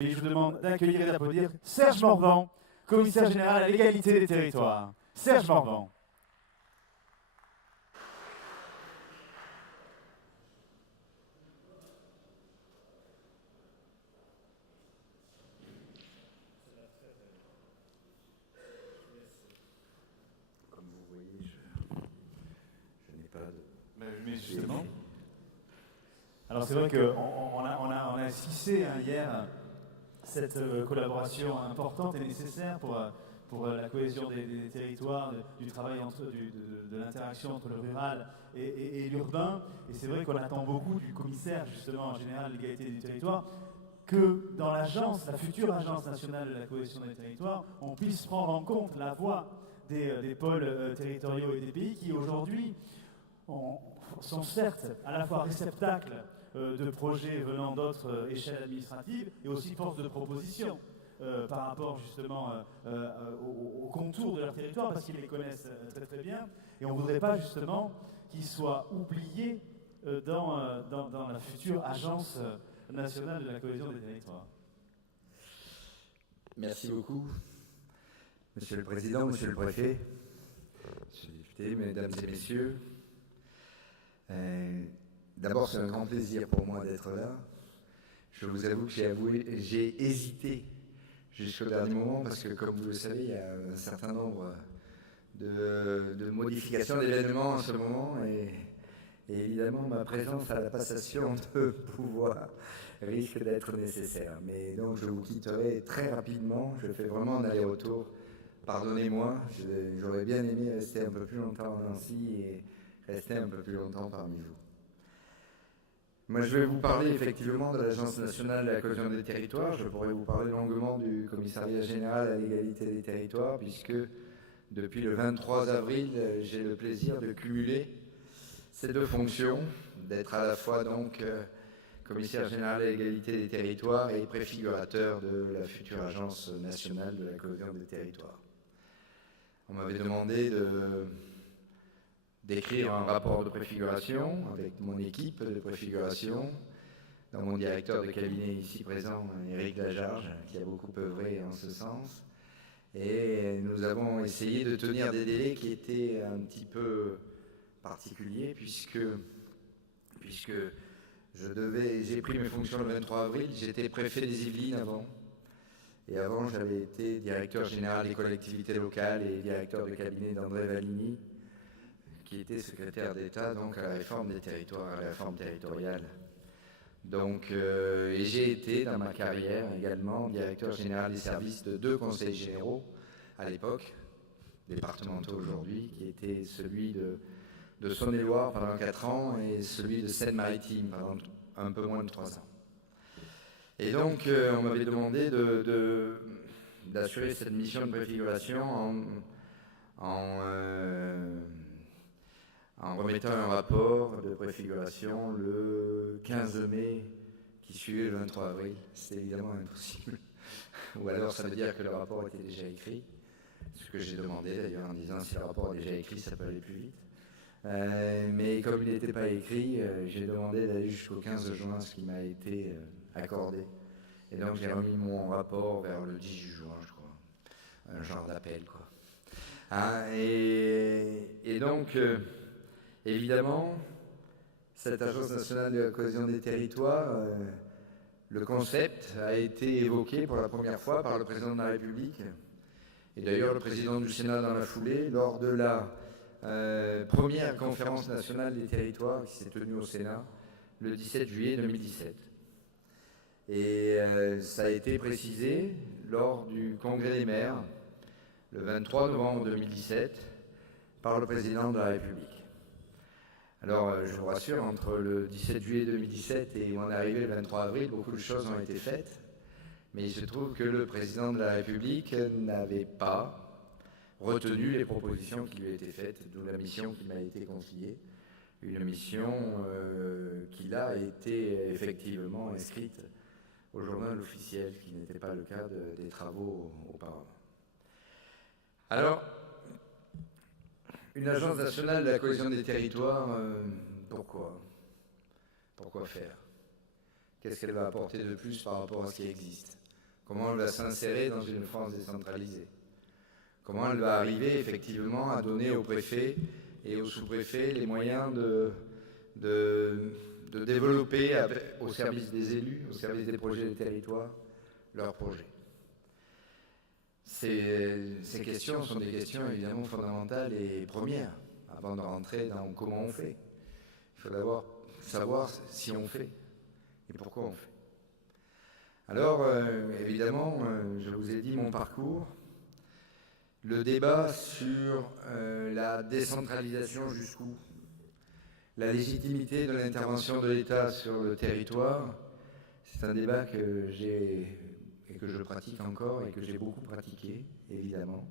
Et je vous demande d'accueillir et d'applaudir Serge Morvan, commissaire général à l'égalité des territoires. Serge Morvan. Comme vous voyez, je n'ai pas de... Mais justement. Alors c'est vrai qu'on a esquissé hier cette collaboration importante et nécessaire pour la cohésion des territoires, du travail de l'interaction entre le rural et l'urbain. Et c'est vrai qu'on attend beaucoup du commissaire justement en général de l'égalité du territoire, que dans l'agence, la future agence nationale de la cohésion des territoires, on puisse prendre en compte la voix des pôles territoriaux et des pays qui aujourd'hui sont certes à la fois réceptacles de projets venant d'autres échelles administratives et aussi force de proposition par rapport justement aux contours de leur territoire parce qu'ils les connaissent très très bien et on ne voudrait pas justement qu'ils soient oubliés dans la future agence nationale de la cohésion des territoires. Merci beaucoup, Monsieur le Président, Monsieur le Préfet, Monsieur le député, Mesdames et Messieurs. D'abord, c'est un grand plaisir pour moi d'être là. Je vous avoue que j'ai hésité jusqu'au dernier moment parce que, comme vous le savez, il y a un certain nombre de modifications d'événements en ce moment et évidemment, ma présence à la passation de pouvoir risque d'être nécessaire. Mais donc, je vous quitterai très rapidement. Je fais vraiment un aller-retour. Pardonnez-moi, j'aurais bien aimé rester un peu plus longtemps à Nancy et rester un peu plus longtemps parmi vous. Moi, je vais vous parler effectivement de l'Agence nationale de la cohésion des territoires. Je pourrais vous parler longuement du Commissariat général à l'égalité des territoires, puisque depuis le 23 avril, j'ai le plaisir de cumuler ces deux fonctions, d'être à la fois donc commissaire général à l'égalité des territoires et préfigurateur de la future Agence nationale de la cohésion des territoires. On m'avait demandé d'écrire un rapport de préfiguration avec mon équipe de préfiguration, dans mon directeur de cabinet ici présent, Éric Lajarge, qui a beaucoup œuvré en ce sens. Et nous avons essayé de tenir des délais qui étaient un petit peu particuliers, puisque j'ai pris mes fonctions le 23 avril, j'étais préfet des Yvelines avant. Et avant, j'avais été directeur général des collectivités locales et directeur de cabinet d'André Valigny, qui était secrétaire d'État donc à la réforme des territoires, à la réforme territoriale. Donc, et j'ai été dans ma carrière également directeur général des services de 2 conseils généraux à l'époque, départementaux aujourd'hui, qui était celui de Saône-et-Loire pendant 4 ans et celui de Seine-Maritime pendant un peu moins de 3 ans. Et donc, on m'avait demandé d'assurer cette mission de préfiguration en remettant un rapport de préfiguration le 15 mai qui suivait le 23 avril. C'était évidemment impossible. Ou alors ça veut dire que le rapport était déjà écrit, ce que j'ai demandé d'ailleurs en disant si le rapport est déjà écrit, ça peut aller plus vite. Mais comme il n'était pas écrit, j'ai demandé d'aller jusqu'au 15 juin, ce qui m'a été accordé. Et donc j'ai remis mon rapport vers le 10 juin, je crois. Un genre d'appel, quoi. Hein, et donc, évidemment, cette Agence nationale de la cohésion des territoires, le concept a été évoqué pour la première fois par le président de la République. Et d'ailleurs, le président du Sénat dans la foulée, lors de la première conférence nationale des territoires qui s'est tenue au Sénat le 17 juillet 2017. Et ça a été précisé lors du Congrès des maires, le 23 novembre 2017, par le président de la République. Alors, je vous rassure, entre le 17 juillet 2017 et où on est arrivé le 23 avril, beaucoup de choses ont été faites. Mais il se trouve que le président de la République n'avait pas retenu les propositions qui lui étaient faites, d'où la mission qui m'a été confiée. Une mission qui là a été effectivement inscrite au journal officiel, qui n'était pas le cas des travaux auparavant. Alors, une agence nationale de la cohésion des territoires, pourquoi ? Pourquoi faire ? Qu'est-ce qu'elle va apporter de plus par rapport à ce qui existe ? comment elle va s'insérer dans une France décentralisée, comment elle va arriver effectivement à donner aux préfets et aux sous-préfets les moyens de développer au service des élus, au service des projets des territoires, leurs projets. Ces questions sont des questions évidemment fondamentales et premières avant de rentrer dans comment on fait. Il faut d'abord savoir si on fait et pourquoi on fait. Alors, évidemment, je vous ai dit mon parcours. Le débat sur la décentralisation jusqu'où, la légitimité de l'intervention de l'État sur le territoire, c'est un débat que j'ai et que je pratique encore et que j'ai beaucoup pratiqué, évidemment,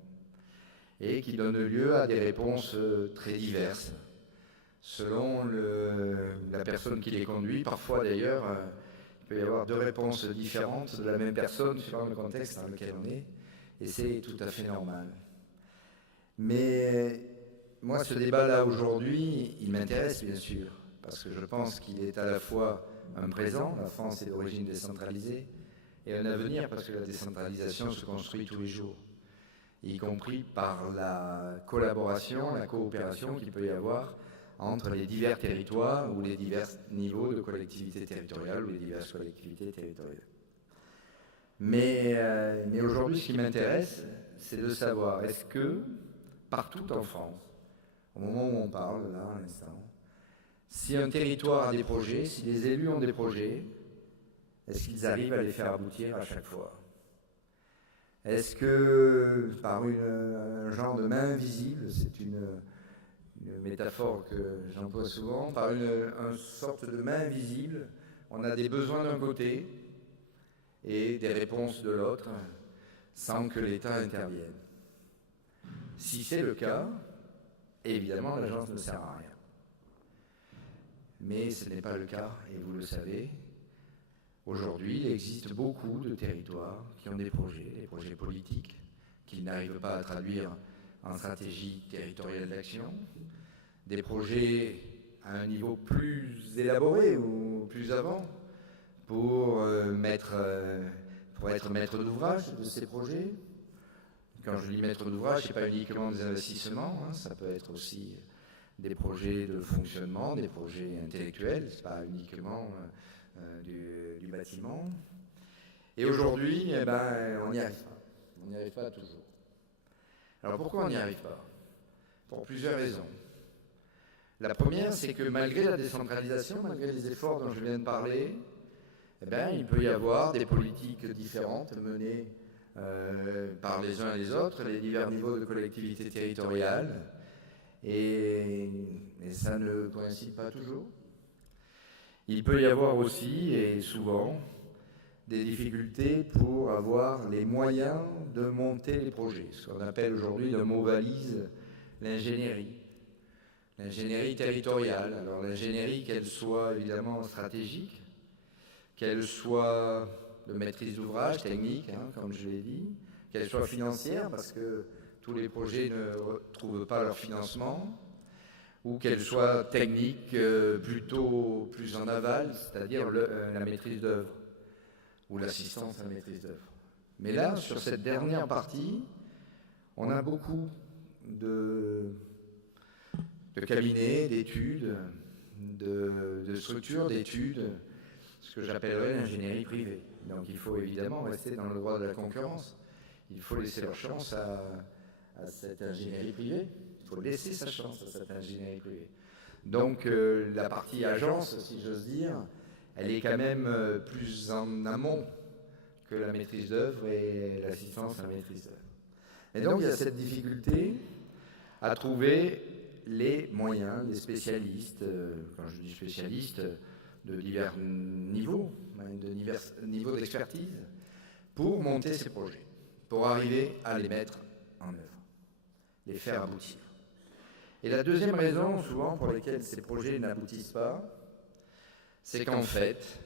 et qui donne lieu à des réponses très diverses, selon la personne qui les conduit. Parfois, d'ailleurs, il peut y avoir deux réponses différentes de la même personne suivant le contexte dans lequel on est, et c'est tout à fait normal. Mais moi, ce débat-là, aujourd'hui, il m'intéresse, bien sûr, parce que je pense qu'il est à la fois un présent, la France est d'origine décentralisée, et un avenir, parce que la décentralisation se construit tous les jours, y compris par la collaboration, la coopération qu'il peut y avoir entre les divers territoires ou les divers niveaux de collectivités territoriales ou les diverses collectivités territoriales. Mais aujourd'hui, ce qui m'intéresse, c'est de savoir, est-ce que, partout en France, au moment où on parle, là, à l'instant, si un territoire a des projets, si les élus ont des projets, est-ce qu'ils arrivent à les faire aboutir à chaque fois? Est-ce que, par un genre de main invisible, c'est une métaphore que j'emploie souvent, par une sorte de main invisible, on a des besoins d'un côté et des réponses de l'autre, sans que l'État intervienne? Si c'est le cas, évidemment, l'agence ne sert à rien. Mais ce n'est pas le cas, et vous le savez. Aujourd'hui, il existe beaucoup de territoires qui ont des projets politiques, qu'ils n'arrivent pas à traduire en stratégie territoriale d'action, des projets à un niveau plus élaboré ou plus avant pour être maître d'ouvrage de ces projets. Quand je dis maître d'ouvrage, ce n'est pas uniquement des investissements, ça peut être aussi des projets de fonctionnement, des projets intellectuels, ce n'est pas uniquement du bâtiment. Et aujourd'hui, on n'y arrive pas. On n'y arrive pas toujours. Alors pourquoi on n'y arrive pas? Pour plusieurs raisons. La première, c'est que malgré la décentralisation, malgré les efforts dont je viens de parler, il peut y avoir des politiques différentes menées par les uns et les autres, les divers niveaux de collectivité territoriale, et ça ne coïncide pas toujours. Il peut y avoir aussi, et souvent, des difficultés pour avoir les moyens de monter les projets, ce qu'on appelle aujourd'hui le mot valise, l'ingénierie territoriale. Alors l'ingénierie, qu'elle soit évidemment stratégique, qu'elle soit de maîtrise d'ouvrage technique, comme je l'ai dit, qu'elle soit financière, parce que tous les projets ne retrouvent pas leur financement, ou qu'elle soit technique plutôt plus en aval, c'est-à-dire la maîtrise d'œuvre, ou l'assistance à la maîtrise d'œuvre. Mais là, sur cette dernière partie, on a beaucoup de cabinets, d'études, de structures d'études, ce que j'appellerais l'ingénierie privée. Donc il faut évidemment rester dans le droit de la concurrence. Il faut laisser leur chance à cette ingénierie privée. Il faut laisser sa chance à cette ingénierie privée. Donc la partie agence, si j'ose dire, elle est quand même plus en amont que la maîtrise d'œuvre et l'assistance à la maîtrise d'œuvre. Et donc il y a cette difficulté à trouver les moyens, les spécialistes, quand je dis spécialistes, de divers niveaux, de divers niveaux d'expertise, pour monter ces projets, pour arriver à les mettre en œuvre, les faire aboutir. Et la deuxième raison, souvent, pour laquelle ces projets n'aboutissent pas, c'est qu'en fait,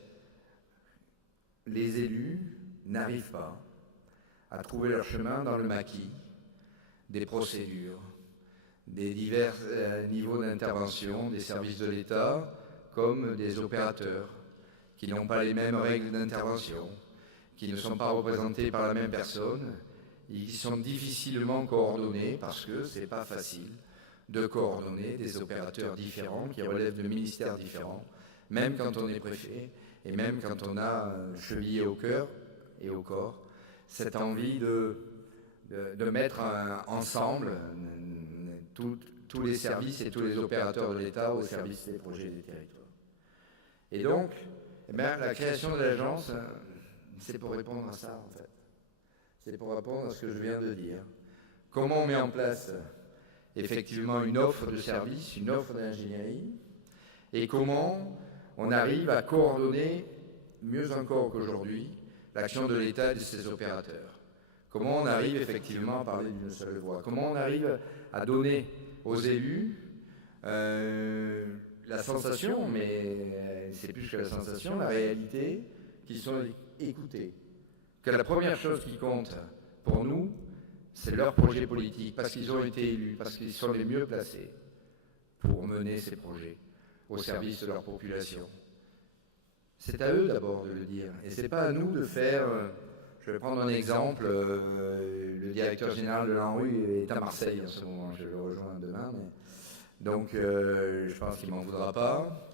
les élus n'arrivent pas à trouver leur chemin dans le maquis des procédures, des divers niveaux d'intervention des services de l'État, comme des opérateurs qui n'ont pas les mêmes règles d'intervention qui ne sont pas représentés par la même personne, et qui sont difficilement coordonnés parce que ce n'est pas facile de coordonner des opérateurs différents qui relèvent de ministères différents, même quand on est préfet et même quand on a chevillé au cœur et au corps cette envie de mettre ensemble tous les services et tous les opérateurs de l'État au service des projets des territoires. Et donc, la création de l'agence, c'est pour répondre à ça, en fait. C'est pour répondre à ce que je viens de dire. Comment on met en place effectivement une offre de service, une offre d'ingénierie, et comment on arrive à coordonner, mieux encore qu'aujourd'hui, l'action de l'État et de ses opérateurs. Comment on arrive effectivement à parler d'une seule voix. Comment on arrive à donner aux élus la sensation, mais c'est plus que la sensation, la réalité, qu'ils sont écoutés. Que la première chose qui compte pour nous, c'est leur projet politique, parce qu'ils ont été élus, parce qu'ils sont les mieux placés pour mener ces projets au service de leur population. C'est à eux d'abord de le dire, et ce n'est pas à nous de faire... Je vais prendre un exemple, le directeur général de l'ANRU est à Marseille en ce moment, je le rejoins demain, donc je pense qu'il ne m'en voudra pas.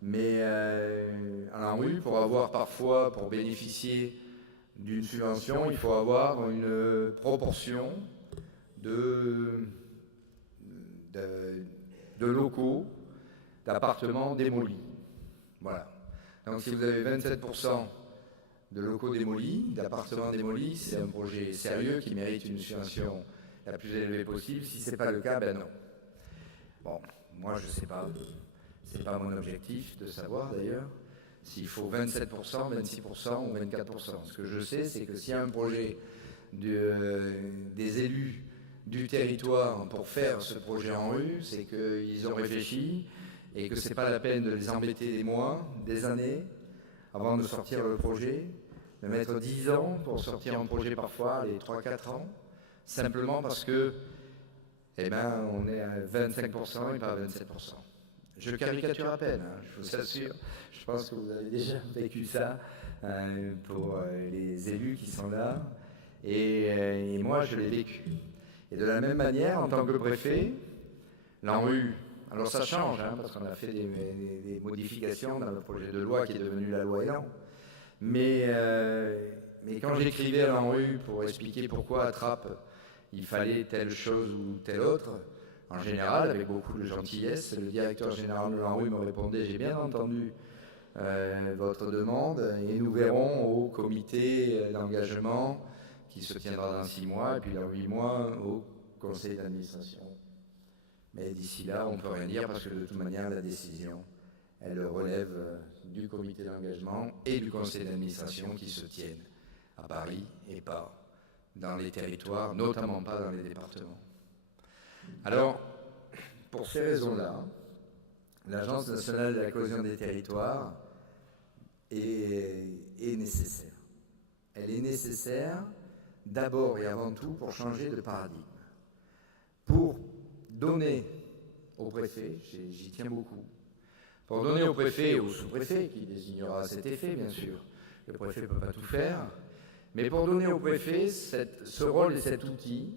Mais à l'ANRU, pour bénéficier d'une subvention, il faut avoir une proportion de locaux, d'appartements démolis. Voilà. Donc si vous avez 27% de locaux démolis, d'appartements démolis, c'est un projet sérieux qui mérite une subvention la plus élevée possible. Si ce n'est pas le cas, ben non. Bon, moi je ne sais pas. Ce n'est pas mon objectif de savoir d'ailleurs s'il faut 27%, 26% ou 24%. Ce que je sais, c'est que s'il y a un projet des élus du territoire pour faire ce projet en rue, c'est qu'ils ont réfléchi et que ce n'est pas la peine de les embêter des mois, des années, avant de sortir le projet, de mettre 10 ans pour sortir un projet parfois, les 3-4 ans, simplement parce que, on est à 25% et pas à 27%. Je caricature à peine, je vous assure. Je pense que vous avez déjà vécu ça pour les élus qui sont là. Et moi, je l'ai vécu. Et de la même manière, en tant que préfet, l'ANRU, alors ça change, parce qu'on a fait des modifications dans le projet de loi qui est devenu la loi Elan. Mais quand j'écrivais à l'ANRU pour expliquer pourquoi à Trappes, il fallait telle chose ou telle autre, en général, avec beaucoup de gentillesse, le directeur général de l'ANRU me répondait « J'ai bien entendu votre demande et nous verrons au comité d'engagement qui se tiendra dans 6 mois et puis dans 8 mois au conseil d'administration. » Mais d'ici là, on ne peut rien dire parce que de toute manière, la décision, elle relève du comité d'engagement et du conseil d'administration qui se tiennent à Paris et pas dans les territoires, notamment pas dans les départements. Alors, pour ces raisons-là, l'Agence nationale de la cohésion des territoires est nécessaire. Elle est nécessaire d'abord et avant tout pour changer de paradigme, pour donner au préfet, j'y tiens beaucoup, pour donner au préfet et au sous-préfet, qui désignera cet effet bien sûr, le préfet ne peut pas tout faire, mais pour donner au préfet ce rôle et cet outil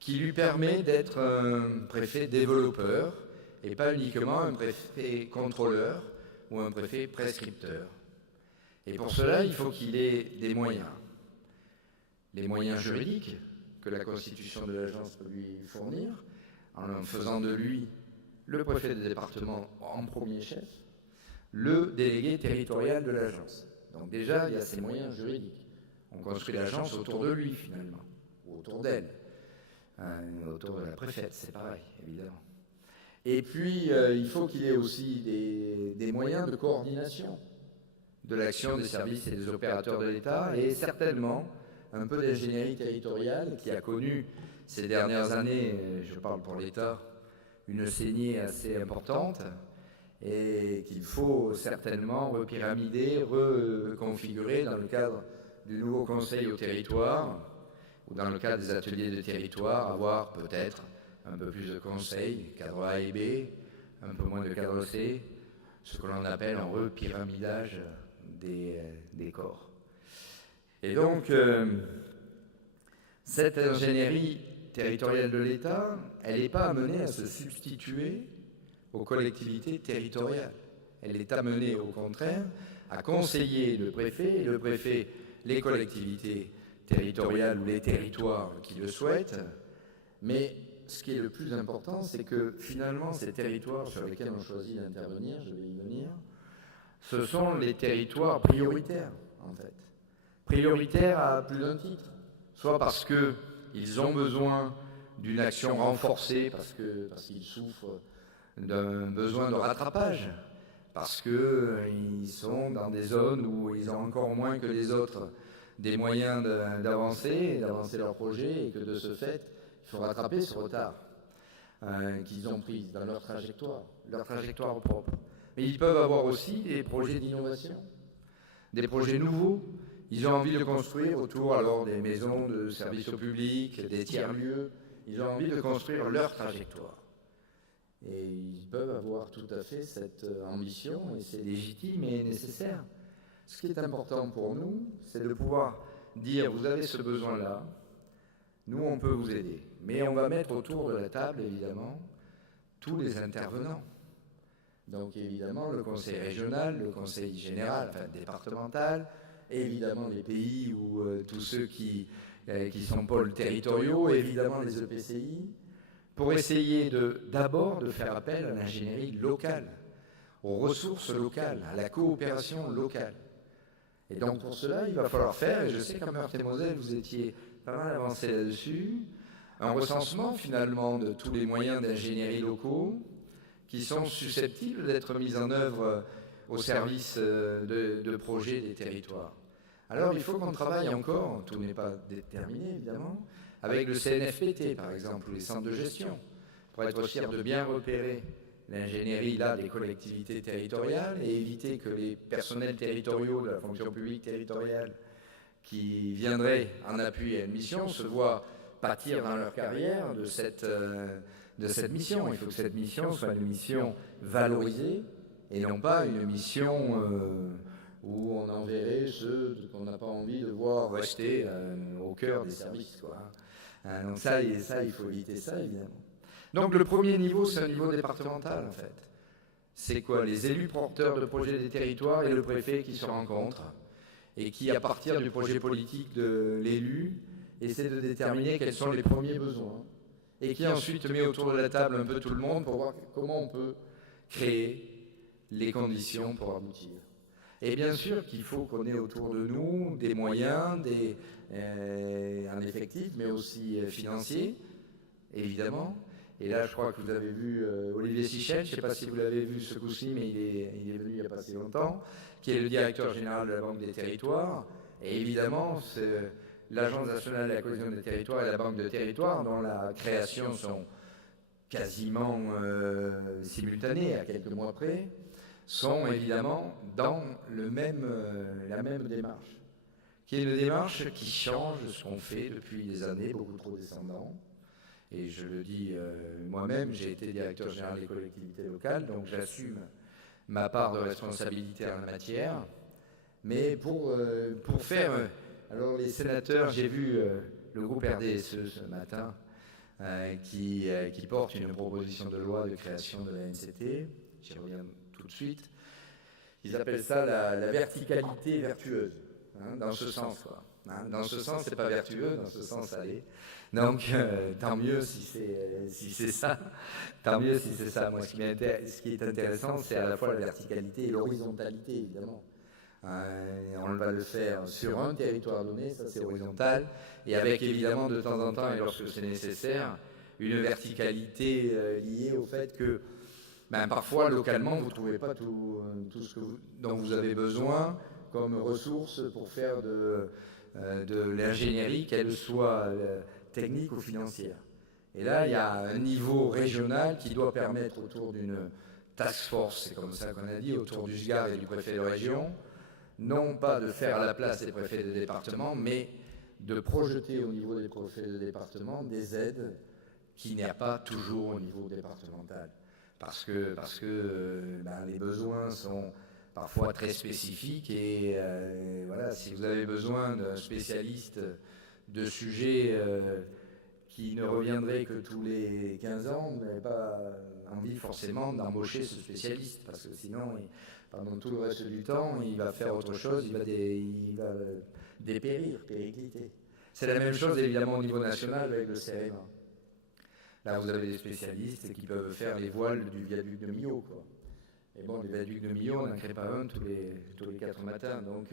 qui lui permet d'être un préfet développeur et pas uniquement un préfet contrôleur ou un préfet prescripteur. Et pour cela, il faut qu'il ait des moyens. Les moyens juridiques que la constitution de l'agence peut lui fournir, en faisant de lui le préfet de département en premier chef, le délégué territorial de l'agence. Donc déjà, il y a ces moyens juridiques. On construit l'agence autour de lui, finalement, ou autour d'elle. Autour de la préfète, c'est pareil, évidemment. Et puis, il faut qu'il y ait aussi des moyens de coordination de l'action des services et des opérateurs de l'État, et certainement un peu d'ingénierie territoriale qui a connu ces dernières années, je parle pour l'État, une saignée assez importante, et qu'il faut certainement repyramider, reconfigurer dans le cadre du nouveau conseil au territoire, ou dans le cadre des ateliers de territoire, avoir peut-être un peu plus de conseils, cadre A et B, un peu moins de cadre C, ce que l'on appelle un repyramidage des corps. Et donc, cette ingénierie territoriale de l'État, elle n'est pas amenée à se substituer aux collectivités territoriales. Elle est amenée, au contraire, à conseiller le préfet, et le préfet, les collectivités territoriales ou les territoires qui le souhaitent. Mais ce qui est le plus important, c'est que finalement, ces territoires sur lesquels on choisit d'intervenir, je vais y venir, ce sont les territoires prioritaires, en fait. Prioritaires à plus d'un titre. Soit parce qu'ils ont besoin d'une action renforcée, parce qu'ils souffrent d'un besoin de rattrapage, parce qu'ils sont dans des zones où ils ont encore moins que les autres des moyens d'avancer leur projet, et que de ce fait, il faut rattraper ce retard qu'ils ont pris dans leur trajectoire propre. Mais ils peuvent avoir aussi des projets d'innovation, des projets nouveaux. Ils ont envie de construire autour alors des maisons de services au public, des tiers-lieux. Ils ont envie de construire leur trajectoire. Et ils peuvent avoir tout à fait cette ambition, et c'est légitime et nécessaire. Ce qui est important pour nous, c'est de pouvoir dire, vous avez ce besoin-là, nous on peut vous aider. Mais on va mettre autour de la table, évidemment, tous les intervenants. Donc évidemment le conseil régional, le conseil général, enfin départemental, évidemment les pays ou tous ceux qui sont pôles territoriaux, évidemment les EPCI, pour essayer d'abord de faire appel à l'ingénierie locale, aux ressources locales, à la coopération locale. Et donc pour cela, il va falloir faire, et je sais qu'en Meurthe-et-Moselle, vous étiez pas mal avancé là-dessus, un recensement finalement de tous les moyens d'ingénierie locaux qui sont susceptibles d'être mis en œuvre au service de projets des territoires. Alors il faut qu'on travaille encore, tout n'est pas déterminé évidemment, avec le CNFPT par exemple, ou les centres de gestion, pour être sûr de bien repérer l'ingénierie là des collectivités territoriales et éviter que les personnels territoriaux de la fonction publique territoriale qui viendraient en appui à une mission se voient pâtir dans leur carrière de cette mission. Il faut que cette mission soit une mission valorisée et non pas une mission où on enverrait ceux qu'on n'a pas envie de voir rester au cœur des services, quoi. Donc ça, il faut éviter ça, évidemment. Donc le premier niveau, c'est un niveau départemental, en fait. C'est quoi? Les élus porteurs de projets des territoires et le préfet qui se rencontrent et qui, à partir du projet politique de l'élu, essaie de déterminer quels sont les premiers besoins et qui ensuite met autour de la table un peu tout le monde pour voir comment on peut créer les conditions pour aboutir. Et bien sûr qu'il faut qu'on ait autour de nous des moyens, en effectif, mais aussi financiers, évidemment. Et là, je crois que vous avez vu Olivier Sichel, je ne sais pas si vous l'avez vu ce coup-ci, mais il est venu il n'y a pas si longtemps, qui est le directeur général de la Banque des Territoires. Et évidemment, l'Agence nationale de la cohésion des territoires et la Banque des territoires, dont la création sont quasiment simultanées, à quelques mois près, sont évidemment dans la même démarche, qui est une démarche qui change ce qu'on fait depuis des années, beaucoup trop descendant. Et je le dis moi-même, j'ai été directeur général des collectivités locales, donc j'assume ma part de responsabilité en la matière. Mais pour faire... alors les sénateurs, j'ai vu le groupe RDSE ce matin, qui porte une proposition de loi de création de la NCT, j'y reviens tout de suite. Ils appellent ça la verticalité vertueuse, dans ce sens, quoi. Dans ce sens, c'est pas vertueux, dans ce sens, ça l'est. Donc, tant mieux si c'est ça. Tant mieux si c'est ça. Moi, ce qui est intéressant, c'est à la fois la verticalité et l'horizontalité, évidemment. On va le faire sur un territoire donné, ça c'est horizontal, et avec évidemment de temps en temps, et lorsque c'est nécessaire, une verticalité liée au fait que parfois, localement, vous ne trouvez pas tout ce dont vous avez besoin comme ressources pour faire de l'ingénierie, qu'elle soit technique ou financière. Et là, il y a un niveau régional qui doit permettre, autour d'une task force, c'est comme ça qu'on a dit, autour du SGAR et du préfet de région, non pas de faire à la place des préfets de département, mais de projeter au niveau des préfets de département des aides qu'il n'y a pas toujours au niveau départemental. Parce que les besoins sont parfois très spécifiques. Et voilà, si vous avez besoin d'un spécialiste de sujets qui ne reviendrait que tous les 15 ans, vous n'avez pas envie forcément d'embaucher ce spécialiste, parce que sinon, pendant tout le reste du temps, il va faire autre chose, il va dépérir, péricliter. C'est la même chose évidemment au niveau national avec le CEREMA. Là, vous avez des spécialistes qui peuvent faire les voiles du viaduc de Millau, quoi. Et bon, le viaduc de Millau, on n'en crée pas un tous les 4 matins. Donc,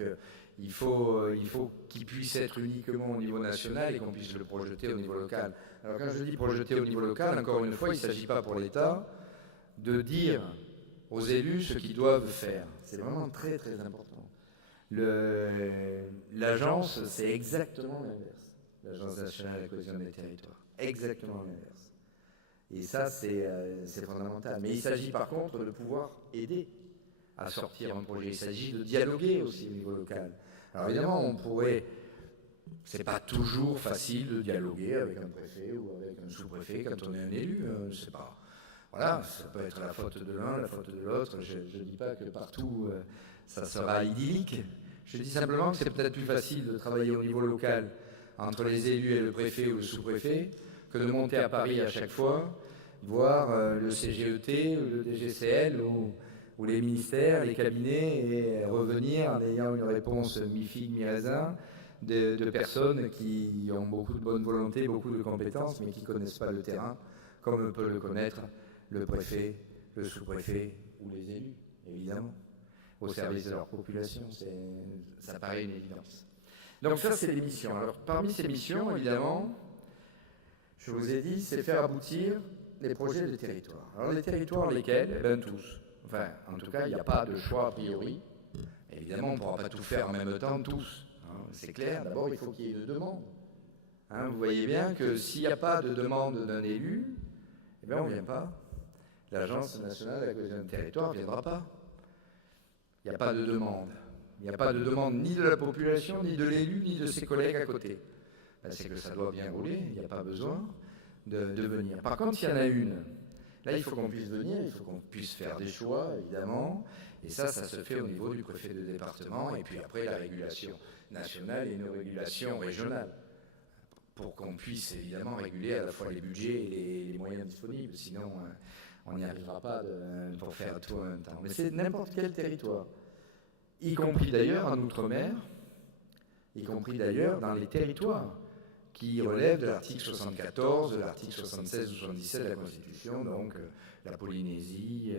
il faut qu'il puisse être uniquement au niveau national et qu'on puisse le projeter au niveau local. Alors, quand je dis projeter au niveau local, encore une fois, il ne s'agit pas pour l'État de dire aux élus ce qu'ils doivent faire. C'est vraiment très, très important. L'agence, c'est exactement l'inverse. L'Agence nationale de la cohésion des territoires. Exactement l'inverse. Et ça, c'est fondamental. Mais il s'agit par contre de pouvoir aider à sortir un projet. Il s'agit de dialoguer aussi au niveau local. Alors évidemment, on pourrait... C'est pas toujours facile de dialoguer avec un préfet ou avec un sous-préfet quand on est un élu. C'est pas... Voilà, ça peut être la faute de l'un, la faute de l'autre. Je ne dis pas que partout, ça sera idyllique. Je dis simplement que c'est peut-être plus facile de travailler au niveau local entre les élus et le préfet ou le sous-préfet que de monter à Paris à chaque fois, voir le CGET, le DGCL ou les ministères, les cabinets, et revenir en ayant une réponse mi-figue, mi-raisin de personnes qui ont beaucoup de bonne volonté, beaucoup de compétences, mais qui ne connaissent pas le terrain, comme peut le connaître le préfet, le sous-préfet ou les élus, évidemment, au service de leur population. Ça paraît une évidence. Donc ça, c'est les missions. Alors, parmi ces missions, évidemment, je vous ai dit, c'est faire aboutir les projets de territoire. Alors les territoires, lesquels? Eh bien tous. Enfin, en tout cas, il n'y a pas de choix a priori. Évidemment, on ne pourra pas tout faire en même temps, tous. Hein, c'est clair, d'abord, il faut qu'il y ait une demande. Hein, vous voyez bien que s'il n'y a pas de demande d'un élu, eh bien, on ne vient pas. L'Agence nationale de la cohésion des territoires ne viendra pas. Il n'y a pas de demande. Il n'y a pas de demande ni de la population, ni de l'élu, ni de ses collègues à côté. Ben, c'est que ça doit bien rouler, il n'y a pas besoin de venir. Par contre, s'il y en a une, là, il faut qu'on puisse venir, il faut qu'on puisse faire des choix, évidemment, et ça se fait au niveau du préfet de département, et puis après, la régulation nationale et une régulation régionale, pour qu'on puisse, évidemment, réguler à la fois les budgets et les moyens disponibles, sinon on n'y arrivera pas pour faire tout en même temps. Mais c'est n'importe quel territoire, y compris d'ailleurs en Outre-mer, y compris d'ailleurs dans les territoires qui relèvent de l'article 74, de l'article 76 ou 77 de la Constitution, donc la Polynésie,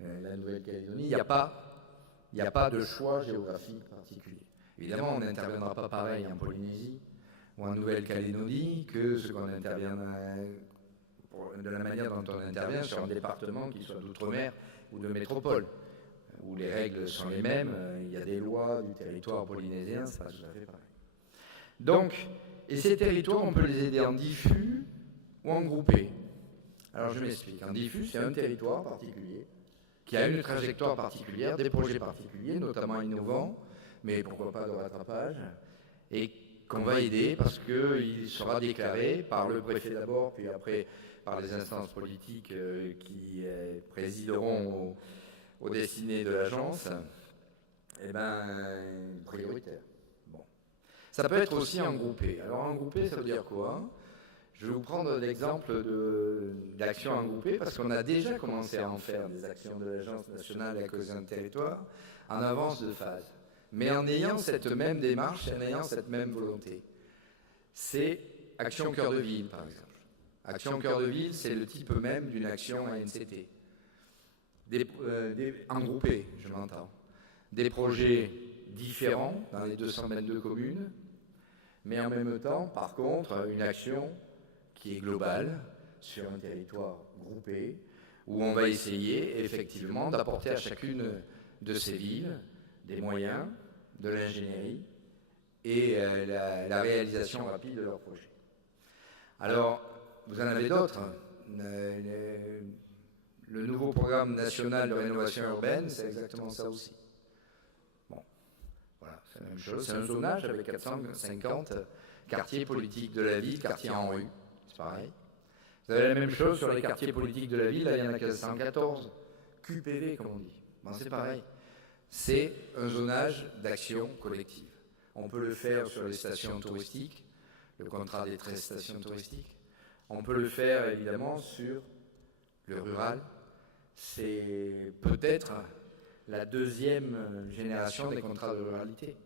la Nouvelle-Calédonie. Il n'y a pas de choix géographique particulier. Évidemment, on n'interviendra pas pareil en Polynésie ou en Nouvelle-Calédonie que ce qu'on intervient de la manière dont on intervient sur un département qui soit d'outre-mer ou de métropole, où les règles sont les mêmes, il y a des lois du territoire polynésien, c'est pas tout à fait pareil. Donc, et ces territoires, on peut les aider en diffus ou en groupé. Alors je m'explique. En diffus, c'est un territoire particulier qui a une trajectoire particulière, des projets particuliers, notamment innovants, mais pourquoi pas de rattrapage, et qu'on va aider parce qu'il sera déclaré par le préfet d'abord, puis après par les instances politiques qui présideront aux destinées de l'agence, eh ben, prioritaire. Bon. Ça peut être aussi en groupé. Alors en groupé, ça veut dire quoi? Je vais vous prendre l'exemple d'action en groupé parce qu'on a déjà commencé à en faire des actions de l'Agence nationale de la cohésion des territoires en avance de phase. Mais en ayant cette même démarche, en ayant cette même volonté. C'est Action Cœur de Ville, par exemple. Action Cœur de Ville, c'est le type même d'une action ANCT. En groupé, je m'entends. Des projets différents dans les 222 communes, mais en même temps, par contre, une action qui est globale sur un territoire groupé, où on va essayer effectivement d'apporter à chacune de ces villes des moyens, de l'ingénierie et la réalisation rapide de leurs projets. Alors, vous en avez d'autres. Le nouveau programme national de rénovation urbaine, c'est exactement ça aussi. Bon, voilà, c'est la même chose. C'est un zonage avec 450 quartiers politiques de la ville, quartiers en rue, c'est pareil. Vous avez la même chose sur les quartiers politiques de la ville, là il y en a 114, QPV comme on dit. Bon, c'est pareil. c'est un zonage d'action collective. On peut le faire sur les stations touristiques, le contrat des 13 stations touristiques. On peut le faire évidemment sur le rural. C'est peut-être la deuxième génération des contrats de ruralité.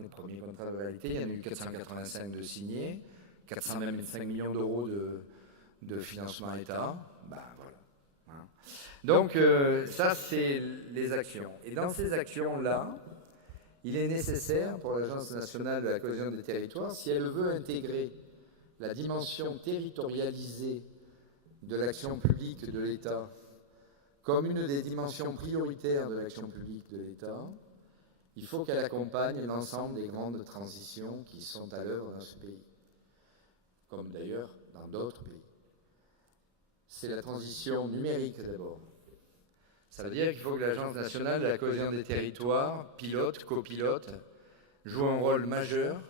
Les premiers contrats de ruralité, il y en a eu 485 de signés, 425 millions d'euros de financement État. Voilà. Donc ça, c'est les actions. Et dans ces actions-là, il est nécessaire pour l'Agence nationale de la cohésion des territoires, si elle veut intégrer la dimension territorialisée de l'action publique de l'État comme une des dimensions prioritaires de l'action publique de l'État, il faut qu'elle accompagne l'ensemble des grandes transitions qui sont à l'œuvre dans ce pays, comme d'ailleurs dans d'autres pays. C'est la transition numérique d'abord. Ça veut dire qu'il faut que l'Agence nationale de la cohésion des territoires, pilote, copilote, joue un rôle majeur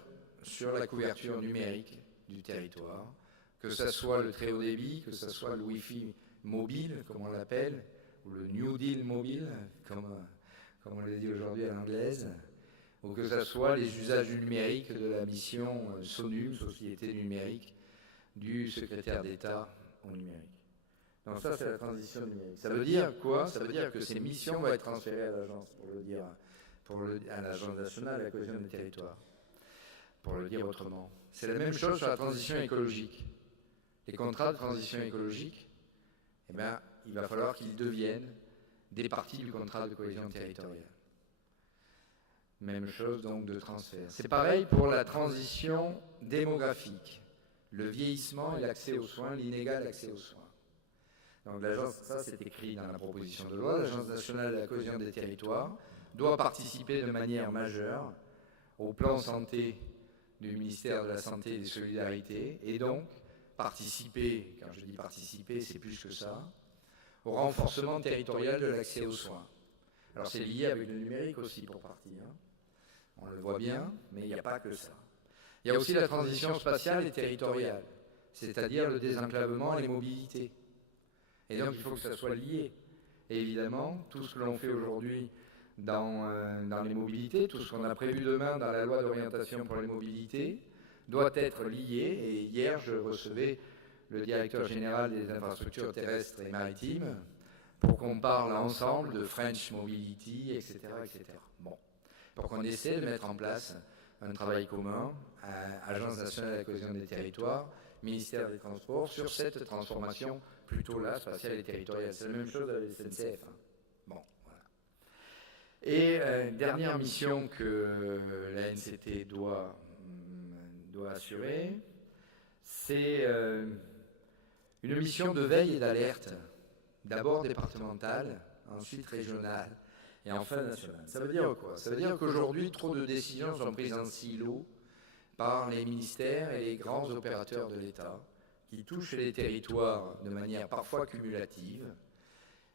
sur la couverture numérique du territoire, que ce soit le très haut débit, que ce soit le Wi-Fi mobile, comme on l'appelle, ou le New Deal mobile, comme on le dit aujourd'hui à l'anglaise, ou que ce soit les usages numériques de la mission SONUM, Société numérique, du secrétaire d'État au numérique. Donc ça, c'est la transition numérique. Ça veut dire quoi? Ça veut dire que ces missions vont être transférées à l'agence, à l'Agence nationale de la cohésion des territoires, pour le dire autrement. C'est la même chose sur la transition écologique. Les contrats de transition écologique, il va falloir qu'ils deviennent des parties du contrat de cohésion territoriale. Même chose donc de transfert. C'est pareil pour la transition démographique, le vieillissement et l'accès aux soins, l'inégal accès aux soins. Donc l'agence, ça c'est écrit dans la proposition de loi, l'Agence nationale de la cohésion des territoires doit participer de manière majeure au plan santé du ministère de la Santé et des Solidarités, et donc participer, quand je dis participer, c'est plus que ça, au renforcement territorial de l'accès aux soins. Alors c'est lié avec le numérique aussi pour partie, on le voit bien, mais il n'y a pas que ça. Il y a aussi la transition spatiale et territoriale, c'est-à-dire le désenclavement et les mobilités. Et donc il faut que ça soit lié. Et évidemment, tout ce que l'on fait aujourd'hui dans les mobilités, tout ce qu'on a prévu demain dans la loi d'orientation pour les mobilités, doit être lié. Et hier, je recevais le directeur général des infrastructures terrestres et maritimes pour qu'on parle ensemble de French Mobility, etc. etc. Bon, pour qu'on essaie de mettre en place un travail commun, Agence nationale de la cohésion des territoires, ministère des Transports, sur cette transformation plutôt là, spatiale et territoriale. C'est la même chose avec la SNCF. Bon, voilà. Et dernière mission que la NCT doit assurer, c'est une mission de veille et d'alerte, d'abord départementale, ensuite régionale, et enfin nationale. Ça veut dire quoi? Ça veut dire qu'aujourd'hui, trop de décisions sont prises en silo par les ministères et les grands opérateurs de l'État, qui touchent les territoires de manière parfois cumulative,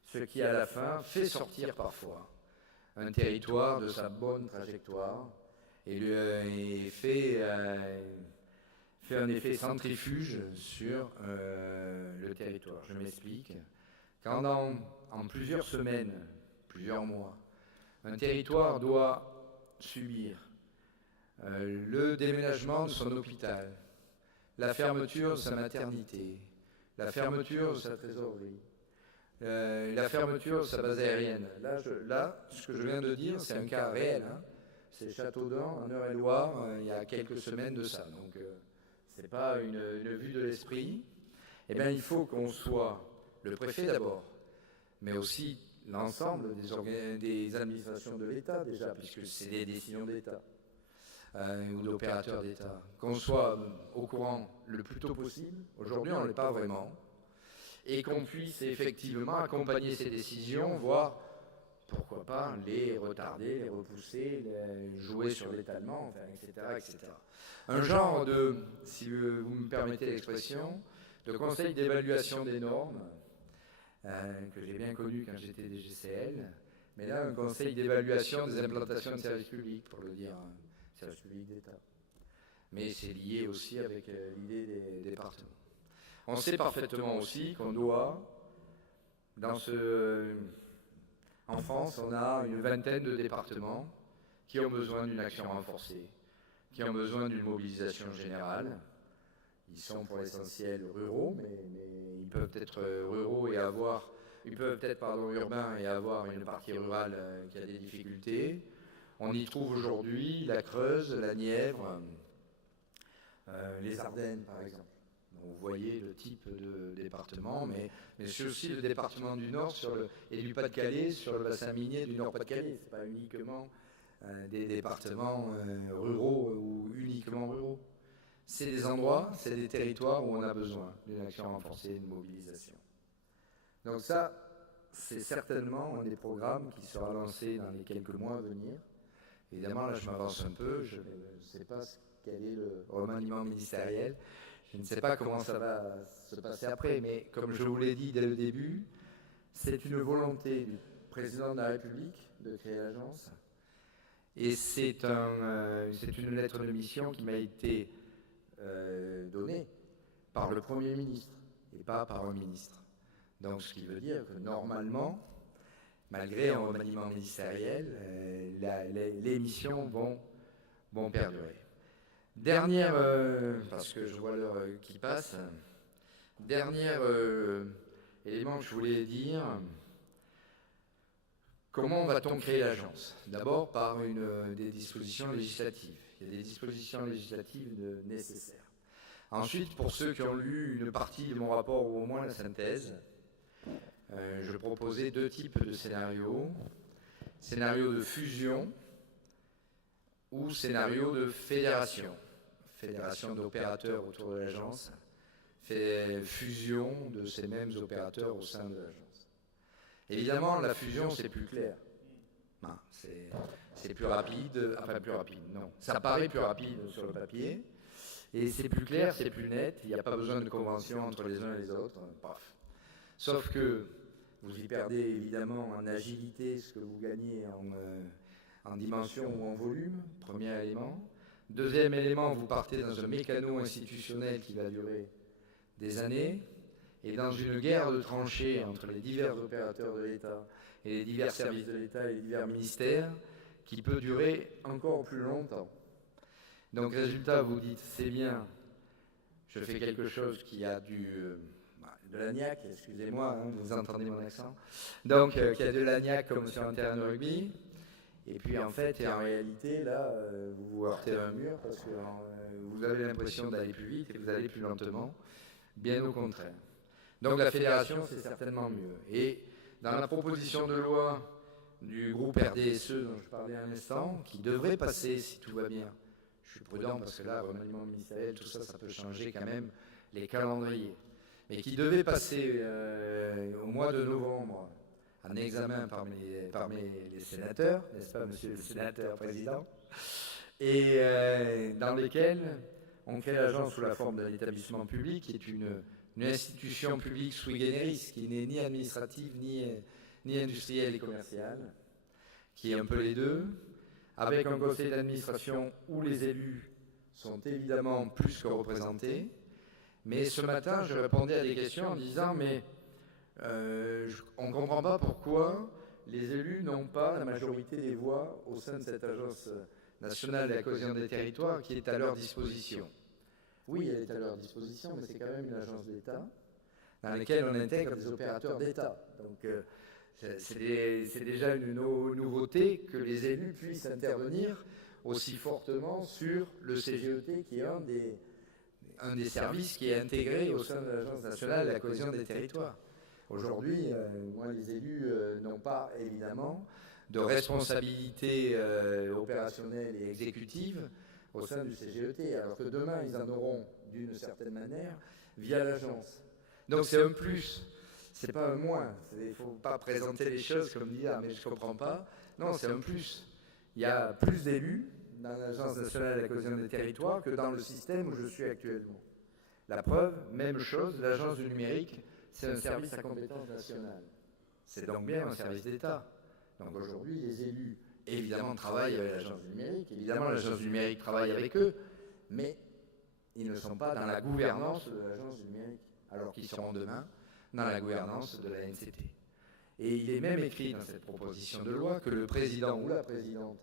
ce qui à la fin fait sortir parfois un territoire de sa bonne trajectoire et fait un effet centrifuge sur le territoire. Je m'explique. Quand en plusieurs semaines, plusieurs mois, un territoire doit subir le déménagement de son hôpital, la fermeture de sa maternité, la fermeture de sa trésorerie, la fermeture de sa base aérienne. Là, ce que je viens de dire, c'est un cas réel. C'est Châteaudun, en Eure-et-Loire, il y a quelques semaines de ça. Donc, ce n'est pas une vue de l'esprit. Eh bien, il faut qu'on soit le préfet d'abord, mais aussi l'ensemble des administrations de l'État déjà, puisque c'est des décisions d'État. Ou d'opérateurs d'État, qu'on soit au courant le plus tôt possible, aujourd'hui on ne l'est pas vraiment, et qu'on puisse effectivement accompagner ces décisions, voire pourquoi pas les retarder, les repousser, jouer sur l'étalement, enfin, etc., etc. Un genre de, si vous me permettez l'expression, de conseil d'évaluation des normes, que j'ai bien connu quand j'étais DGCL, mais là un conseil d'évaluation des implantations de services publics, pour le dire. Service public d'État. Mais c'est lié aussi avec l'idée des départements. On sait parfaitement aussi qu'on doit, dans ce En France, on a une vingtaine de départements qui ont besoin d'une action renforcée, qui ont besoin d'une mobilisation générale. Ils sont pour l'essentiel ruraux, mais ils peuvent être ruraux et avoir, ils peuvent être urbains et avoir une partie rurale qui a des difficultés. On y trouve aujourd'hui la Creuse, la Nièvre, les Ardennes par exemple. Donc, vous voyez le type de département, mais c'est aussi le département du Nord et du Pas-de-Calais sur le bassin minier du Nord-Pas-de-Calais. Ce n'est pas uniquement des départements ruraux ou uniquement ruraux. C'est des endroits, c'est des territoires où on a besoin d'une action renforcée, d'une mobilisation. Donc ça, c'est certainement un des programmes qui sera lancé dans les quelques mois à venir. Évidemment, là, je m'avance un peu, je ne sais pas quel est le remaniement ministériel, je ne sais pas comment ça va se passer après, mais comme je vous l'ai dit dès le début, c'est une volonté du président de la République de créer l'agence, et c'est une lettre de mission qui m'a été donnée par le Premier ministre et pas par un ministre. Donc ce qui veut dire que normalement, malgré un remaniement ministériel, les missions vont perdurer. Dernière, parce que je vois l'heure qui passe, dernier élément que je voulais dire, comment va-t-on créer l'agence? D'abord par des dispositions législatives. Il y a des dispositions législatives nécessaires. Ensuite, pour ceux qui ont lu une partie de mon rapport ou au moins la synthèse, je proposais 2 types de scénarios. Scénario de fusion ou scénario de fédération. Fédération d'opérateurs autour de l'agence, fusion de ces mêmes opérateurs au sein de l'agence. Évidemment, la fusion, c'est plus clair. C'est plus rapide, enfin plus rapide, non. Ça paraît plus rapide sur le papier, et c'est plus clair, c'est plus net, il n'y a pas besoin de convention entre les uns et les autres, paf. Sauf que vous y perdez évidemment en agilité ce que vous gagnez en dimension ou en volume, premier élément. Deuxième élément, vous partez dans un mécano institutionnel qui va durer des années, et dans une guerre de tranchées entre les divers opérateurs de l'État et les divers services de l'État et les divers ministères, qui peut durer encore plus longtemps. Donc résultat, vous dites, c'est bien, je fais quelque chose qui a de l'agnac, excusez-moi, vous entendez mon accent, donc qui a de l'agnac comme sur un terrain de rugby, et puis en fait, et en réalité, là, vous vous heurtez à un mur parce que vous avez l'impression d'aller plus vite et vous allez plus lentement, bien au contraire. Donc la fédération, c'est certainement mieux. Et dans la proposition de loi du groupe RDSE dont je parlais à l'instant, qui devrait passer si tout va bien, je suis prudent parce que là, remaniement ministériel, tout ça, ça peut changer quand même les calendriers, mais qui devait passer au mois de novembre en examen parmi les sénateurs, n'est-ce pas, monsieur le sénateur président, et dans lesquels on crée l'agence sous la forme d'un établissement public, qui est une institution publique sui generis, qui n'est ni administrative, ni industrielle et commerciale, qui est un peu les deux, avec un conseil d'administration où les élus sont évidemment plus que représentés. Mais ce matin, je répondais à des questions en disant, mais on ne comprend pas pourquoi les élus n'ont pas la majorité des voix au sein de cette agence nationale de la cohésion des territoires qui est à leur disposition. Oui, elle est à leur disposition, mais c'est quand même une agence d'État dans laquelle on intègre des opérateurs d'État. Donc c'est déjà une nouveauté que les élus puissent intervenir aussi fortement sur le CGET, qui est un des services qui est intégré au sein de l'Agence nationale de la cohésion des territoires. Aujourd'hui, les élus n'ont pas évidemment de responsabilité opérationnelle et exécutive au sein du CGET, alors que demain, ils en auront d'une certaine manière via l'agence. Donc c'est un plus, c'est pas un moins. Il ne faut pas présenter les choses comme dire « mais je ne comprends pas ». Non, c'est un plus. Il y a plus d'élus dans l'Agence nationale de la cohésion des territoires que dans le système où je suis actuellement. La preuve, même chose, l'Agence du numérique, c'est un service à compétence nationale. C'est donc bien un service d'État. Donc aujourd'hui, les élus, évidemment, travaillent avec l'Agence du numérique, évidemment, l'Agence du numérique travaille avec eux, mais ils ne sont pas dans la gouvernance de l'Agence du numérique, alors qu'ils seront demain dans la gouvernance de la NCT. Et il est même écrit dans cette proposition de loi que le président ou la présidente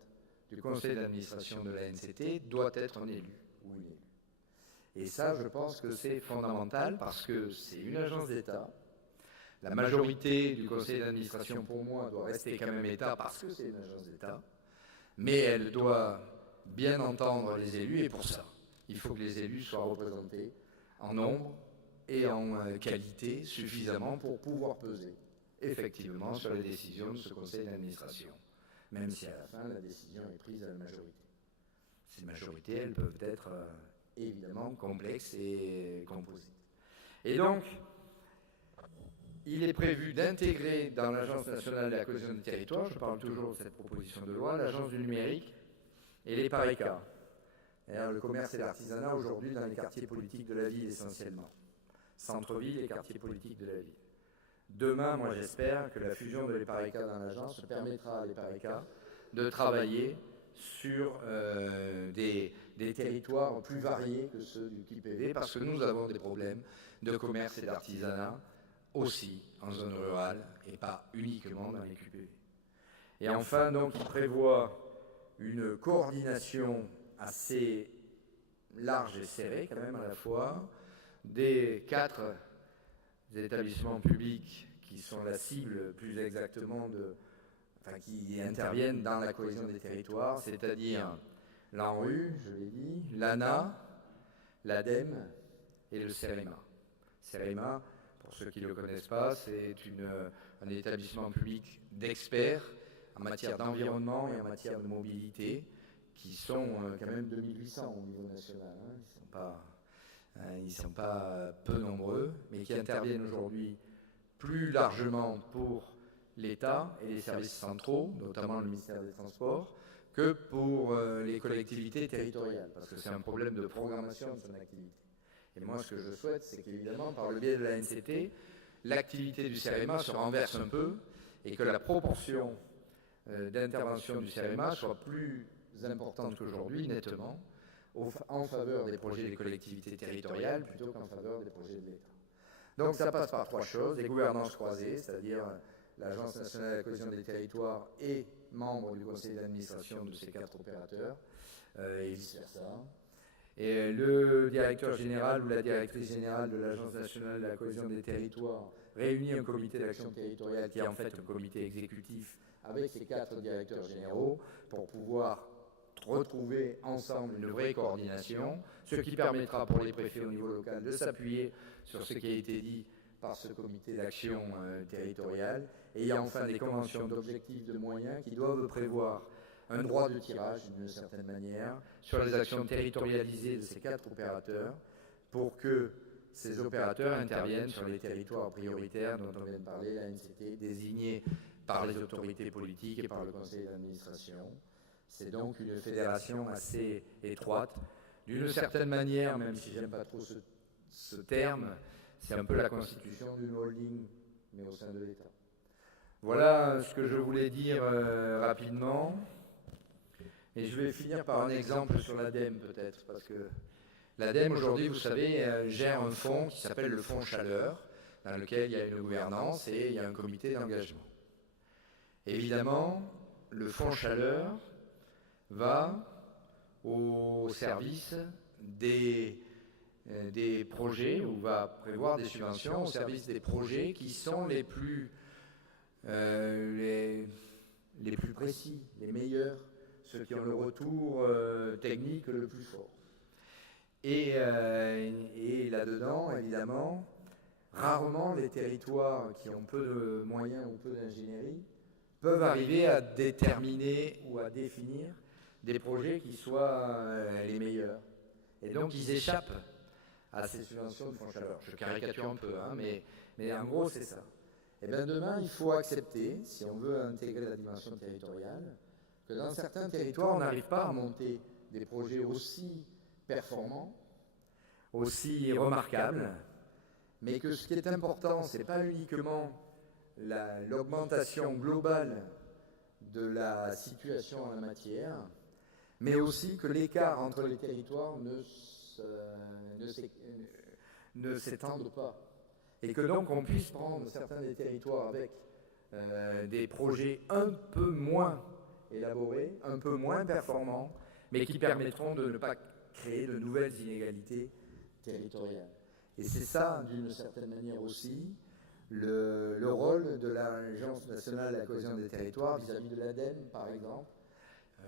du conseil d'administration de l'ANCT doit être un élu ou une élue. Et ça, je pense que c'est fondamental parce que c'est une agence d'État. La majorité du conseil d'administration, pour moi, doit rester quand même État parce que c'est une agence d'État. Mais elle doit bien entendre les élus et pour ça, il faut que les élus soient représentés en nombre et en qualité suffisamment pour pouvoir peser effectivement sur les décisions de ce conseil d'administration, même si à la fin la décision est prise à la majorité. Ces majorités, elles peuvent être évidemment complexes et composites. Et donc, il est prévu d'intégrer dans l'Agence nationale de la cohésion des territoires, je parle toujours de cette proposition de loi, l'Agence du numérique et les PARECA. Le commerce et l'artisanat aujourd'hui dans les quartiers politiques de la ville essentiellement. Centre-ville et quartiers politiques de la ville. Demain, moi j'espère que la fusion de l'EPARECA dans l'agence permettra à l'EPARECA de travailler sur des territoires plus variés que ceux du QPV, parce que nous avons des problèmes de commerce et d'artisanat aussi en zone rurale et pas uniquement dans les QPV. Et enfin, donc, il prévoit une coordination assez large et serrée quand même à la fois des 4 établissements publics qui sont la cible plus exactement qui interviennent dans la cohésion des territoires, c'est-à-dire l'ANRU, je l'ai dit, l'ANA, l'ADEME et le CEREMA. CEREMA, pour ceux qui ne le connaissent pas, c'est un établissement public d'experts en matière d'environnement et en matière de mobilité, qui sont quand même 2800 au niveau national. Ils ne sont pas peu nombreux, mais qui interviennent aujourd'hui plus largement pour l'État et les services centraux, notamment le ministère des Transports, que pour les collectivités territoriales, parce que c'est un problème de programmation de son activité. Et moi, ce que je souhaite, c'est qu'évidemment, par le biais de la NCT, l'activité du CEREMA se renverse un peu et que la proportion d'intervention du CEREMA soit plus importante qu'aujourd'hui, nettement, en faveur des projets des collectivités territoriales plutôt qu'en faveur des projets de l'État. Donc ça passe par 3 choses, les gouvernances croisées, c'est-à-dire l'Agence nationale de la cohésion des territoires et membres du conseil d'administration de ces 4 opérateurs, et vice-versa. Et le directeur général ou la directrice générale de l'Agence nationale de la cohésion des territoires réunit un comité d'action territoriale qui est en fait un comité exécutif avec ces 4 directeurs généraux pour pouvoir retrouver ensemble une vraie coordination, ce qui permettra pour les préfets au niveau local de s'appuyer sur ce qui a été dit par ce comité d'action territoriale. Et il y a enfin des conventions d'objectifs de moyens qui doivent prévoir un droit de tirage d'une certaine manière sur les actions territorialisées de ces 4 opérateurs pour que ces opérateurs interviennent sur les territoires prioritaires dont on vient de parler, la NCT, désignés par les autorités politiques et par le conseil d'administration. C'est donc une fédération assez étroite. D'une certaine manière, même si j'aime pas trop ce terme, c'est un peu la constitution d'une holding, mais au sein de l'État. Voilà ce que je voulais dire rapidement. Et je vais finir par un exemple sur l'ADEME peut-être, parce que l'ADEME aujourd'hui, vous savez, gère un fonds qui s'appelle le fonds Chaleur, dans lequel il y a une gouvernance et il y a un comité d'engagement. Évidemment, le fonds Chaleur va au service des projets, ou va prévoir des subventions au service des projets qui sont les plus précis, les meilleurs, ceux qui ont le retour technique le plus fort. Et là-dedans, évidemment, rarement les territoires qui ont peu de moyens ou peu d'ingénierie peuvent arriver à déterminer ou à définir des projets qui soient les meilleurs. Et donc ils échappent à ces subventions de fonds Chaleur. Je caricature un peu, mais en gros c'est ça. Et bien demain, il faut accepter, si on veut intégrer la dimension territoriale, que dans certains territoires, on n'arrive pas à monter des projets aussi performants, aussi remarquables, mais que ce qui est important, ce n'est pas uniquement l'augmentation globale de la situation en la matière, mais aussi que l'écart entre les territoires ne s'étende pas. Et que donc on puisse prendre certains des territoires avec des projets un peu moins élaborés, un peu moins performants, mais qui permettront de ne pas créer de nouvelles inégalités territoriales. Et c'est ça, d'une certaine manière aussi, le rôle de l'Agence nationale de la cohésion des territoires vis-à-vis de l'ADEME, par exemple.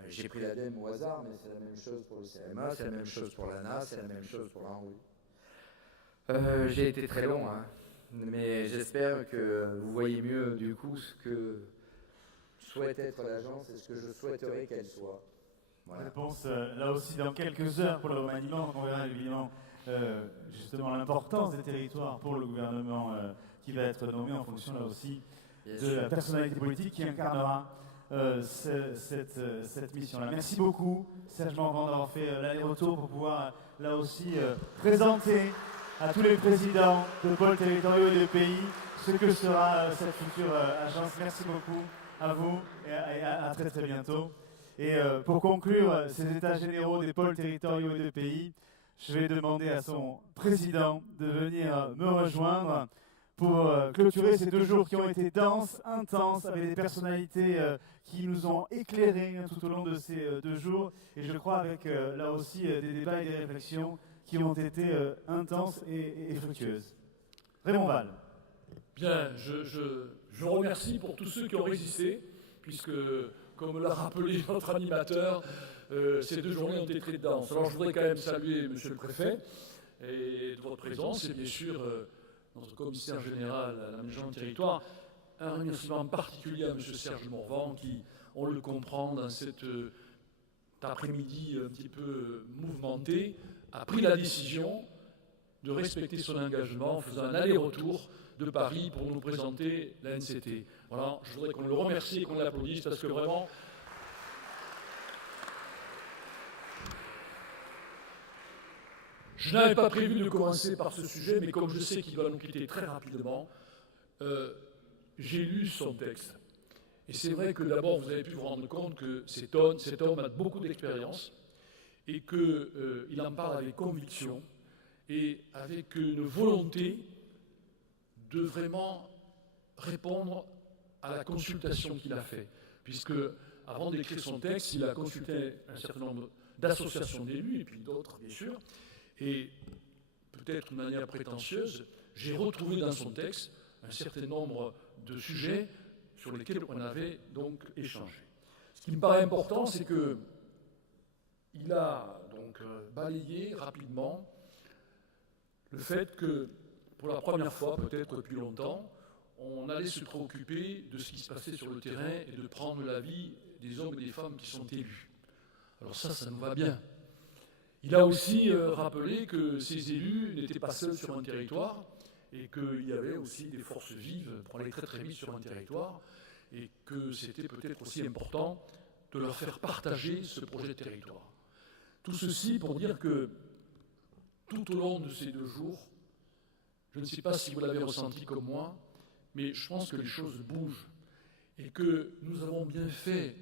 J'ai pris l'ADEME au hasard, mais c'est la même chose pour le CMA, c'est la même chose pour l'ANA, c'est la même chose pour l'ANRU. J'ai été très long, hein, mais j'espère que vous voyez mieux du coup ce que souhaite être l'agence et ce que je souhaiterais qu'elle soit. Voilà. Réponse là aussi dans quelques heures pour le remaniement, on verra évidemment justement l'importance des territoires pour le gouvernement qui va être nommé en fonction là aussi de la personnalité politique qui incarnera cette mission-là. Merci beaucoup Serge Morvan d'avoir fait l'aller-retour pour pouvoir là aussi présenter à tous les présidents de pôles territoriaux et de pays ce que sera cette future agence. Merci beaucoup à vous et à très très bientôt. Et pour conclure ces états généraux des pôles territoriaux et de pays, je vais demander à son président de venir me rejoindre pour clôturer ces 2 jours qui ont été denses, intenses, avec des personnalités qui nous ont éclairés tout au long de ces 2 jours. Et je crois avec là aussi des débats et des réflexions qui ont été intenses et fructueuses. Raymond Val. Bien, je remercie pour tous ceux qui ont résisté, puisque, comme l'a rappelé notre animateur, ces 2 journées ont été très denses. Alors je voudrais quand même saluer Monsieur le Préfet et de votre présence, et bien sûr notre commissaire général à l'aménagement du territoire. Un remerciement particulier à M. Serge Morvan, qui, on le comprend, dans cet après-midi un petit peu mouvementé, a pris la décision de respecter son engagement en faisant un aller-retour de Paris pour nous présenter la NCT. Voilà, je voudrais qu'on le remercie et qu'on l'applaudisse parce que vraiment... Je n'avais pas prévu de commencer par ce sujet, mais comme je sais qu'il va nous quitter très rapidement, j'ai lu son texte. Et c'est vrai que d'abord, vous avez pu vous rendre compte que cet homme a beaucoup d'expérience et qu'il en parle avec conviction et avec une volonté de vraiment répondre à la consultation qu'il a faite. Puisque, avant d'écrire son texte, il a consulté un certain nombre d'associations d'élus, et puis d'autres, bien sûr. Et, peut-être de manière prétentieuse, j'ai retrouvé dans son texte un certain nombre de sujets sur lesquels on avait donc échangé. Ce qui me paraît important, c'est qu'il a donc balayé rapidement le fait que, pour la première fois, peut-être depuis longtemps, on allait se préoccuper de ce qui se passait sur le terrain et de prendre l'avis des hommes et des femmes qui sont élus. Alors ça nous va bien. Il a aussi rappelé que ces élus n'étaient pas seuls sur un territoire et qu'il y avait aussi des forces vives pour aller très très vite sur un territoire et que c'était peut-être aussi important de leur faire partager ce projet de territoire. Tout ceci pour dire que tout au long de ces 2 jours, je ne sais pas si vous l'avez ressenti comme moi, mais je pense que les choses bougent et que nous avons bien fait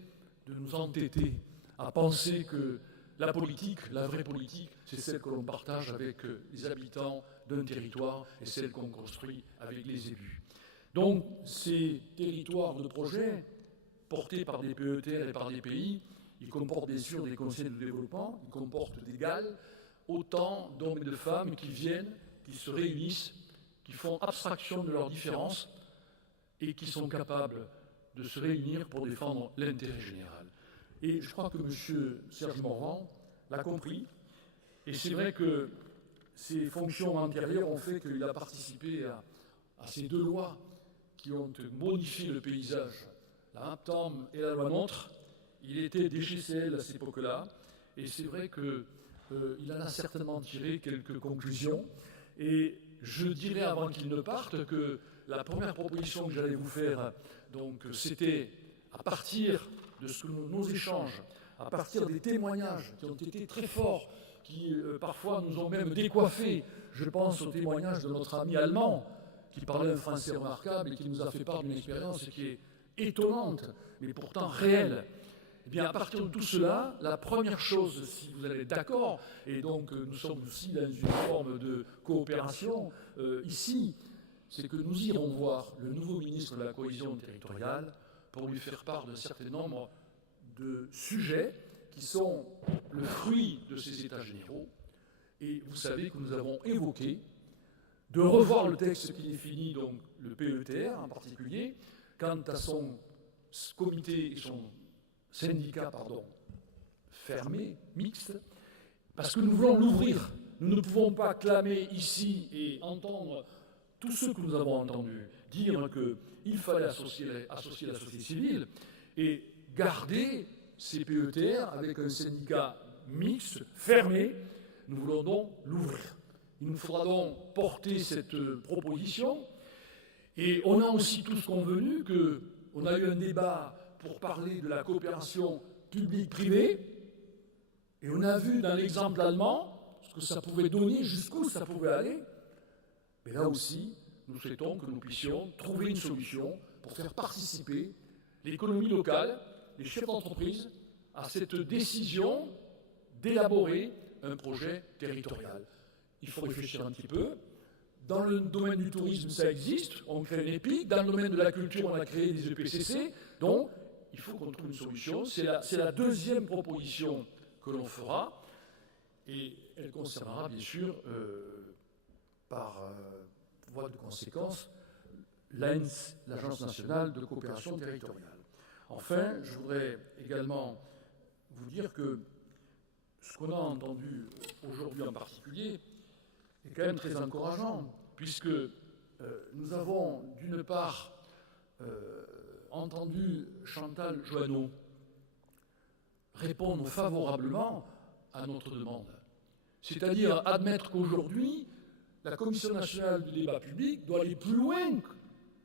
de nous entêter à penser que la politique, la vraie politique, c'est celle que l'on partage avec les habitants d'un territoire et celle qu'on construit avec les élus. Donc, ces territoires de projet, portés par des PETR et par des pays, ils comportent bien sûr des conseils de développement, ils comportent des GAL, autant d'hommes et de femmes qui viennent, qui se réunissent, qui font abstraction de leurs différences et qui sont capables de se réunir pour défendre l'intérêt général. Et je crois que M. Serge Morvan l'a compris. Et c'est vrai que ses fonctions antérieures ont fait qu'il a participé à ces 2 lois qui ont modifié le paysage, la MAPTAM et la loi NOTRe. Il était DGCL à cette époque-là. Et c'est vrai qu'il en a certainement tiré quelques conclusions. Et je dirais avant qu'il ne parte que la première proposition que j'allais vous faire, donc, c'était à partir de nos échanges, à partir des témoignages qui ont été très forts, qui parfois nous ont même décoiffés. Je pense au témoignage de notre ami allemand, qui parlait un français remarquable et qui nous a fait part d'une expérience qui est étonnante, mais pourtant réelle. Eh bien, à partir de tout cela, la première chose, si vous allez être d'accord, et donc nous sommes aussi dans une forme de coopération ici, c'est que nous irons voir le nouveau ministre de la Cohésion territoriale pour lui faire part d'un certain nombre de sujets qui sont le fruit de ces États généraux. Et vous savez que nous avons évoqué de revoir le texte qui définit donc le PETR en particulier, quant à son comité et son syndicat fermé, mixte, parce que nous voulons l'ouvrir. Nous ne pouvons pas clamer ici et entendre tous ceux que nous avons entendus dire qu'il fallait associer la société civile et garder ces PETR avec un syndicat mixte, fermé. Nous voulons donc l'ouvrir. Il nous faudra donc porter cette proposition. Et on a aussi tous convenu qu'on a eu un débat pour parler de la coopération publique-privée. Et on a vu dans l'exemple allemand ce que ça pouvait donner, jusqu'où ça pouvait aller. Mais là aussi, nous souhaitons que nous puissions trouver une solution pour faire participer l'économie locale, les chefs d'entreprise, à cette décision d'élaborer un projet territorial. Il faut réfléchir un petit peu. Dans le domaine du tourisme, ça existe, on crée une EPIC. Dans le domaine de la culture, on a créé des EPCC. Donc, il faut qu'on trouve une solution. C'est la deuxième proposition que l'on fera. Et elle concernera, bien sûr, par voie de conséquence, l'ANS, l'Agence nationale de coopération territoriale. Enfin, je voudrais également vous dire que ce qu'on a entendu aujourd'hui en particulier est quand même très encourageant, puisque nous avons d'une part entendu Chantal Joanneau répondre favorablement à notre demande. C'est-à-dire admettre qu'aujourd'hui, la Commission nationale du débat public doit aller plus loin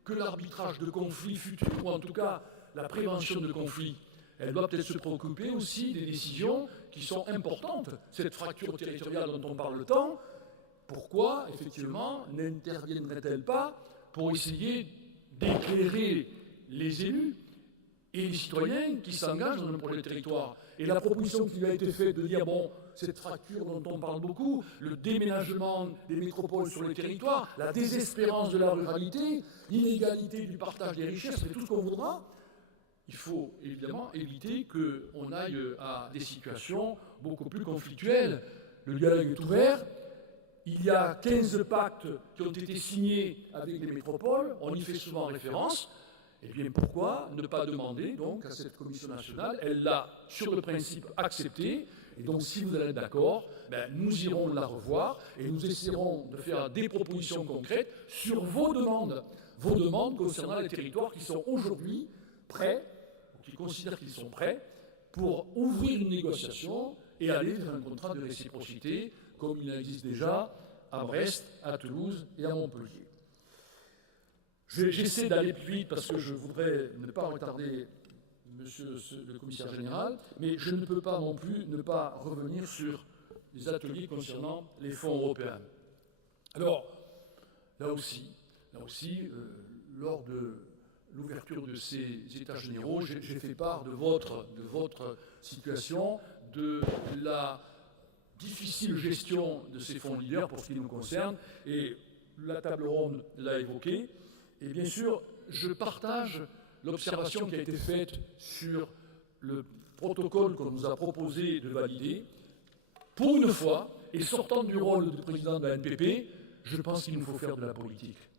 que l'arbitrage de conflits futurs, ou en tout cas la prévention de conflits. Elle doit peut-être se préoccuper aussi des décisions qui sont importantes. Cette fracture territoriale dont on parle tant, pourquoi, effectivement, n'interviendrait-elle pas pour essayer d'éclairer les élus et les citoyens qui s'engagent dans un projet de territoire? Et la proposition qui lui a été faite de dire, bon, cette fracture dont on parle beaucoup, le déménagement des métropoles sur les territoires, la désespérance de la ruralité, l'inégalité du partage des richesses, c'est tout ce qu'on voudra. Il faut évidemment éviter qu'on aille à des situations beaucoup plus conflictuelles. Le dialogue est ouvert. Il y a 15 pactes qui ont été signés avec les métropoles. On y fait souvent référence. Eh bien, pourquoi ne pas demander donc à cette commission nationale? Elle l'a, sur le principe, accepté. Et donc, si vous allez être d'accord, nous irons la revoir et nous essaierons de faire des propositions concrètes sur vos demandes concernant les territoires qui sont aujourd'hui prêts, ou qui considèrent qu'ils sont prêts, pour ouvrir une négociation et aller vers un contrat de réciprocité, comme il existe déjà à Brest, à Toulouse et à Montpellier. J'essaie d'aller plus vite parce que je voudrais ne pas retarder Monsieur le commissaire général, mais je ne peux pas non plus ne pas revenir sur les ateliers concernant les fonds européens. Alors, là aussi, lors de l'ouverture de ces États généraux, j'ai fait part de votre situation, de la difficile gestion de ces fonds leaders pour ce qui nous concerne, et la table ronde l'a évoqué. Et bien sûr, je partage l'observation qui a été faite sur le protocole qu'on nous a proposé de valider. Pour une fois, et sortant du rôle de président de la NPP, je pense qu'il nous faut faire de la politique.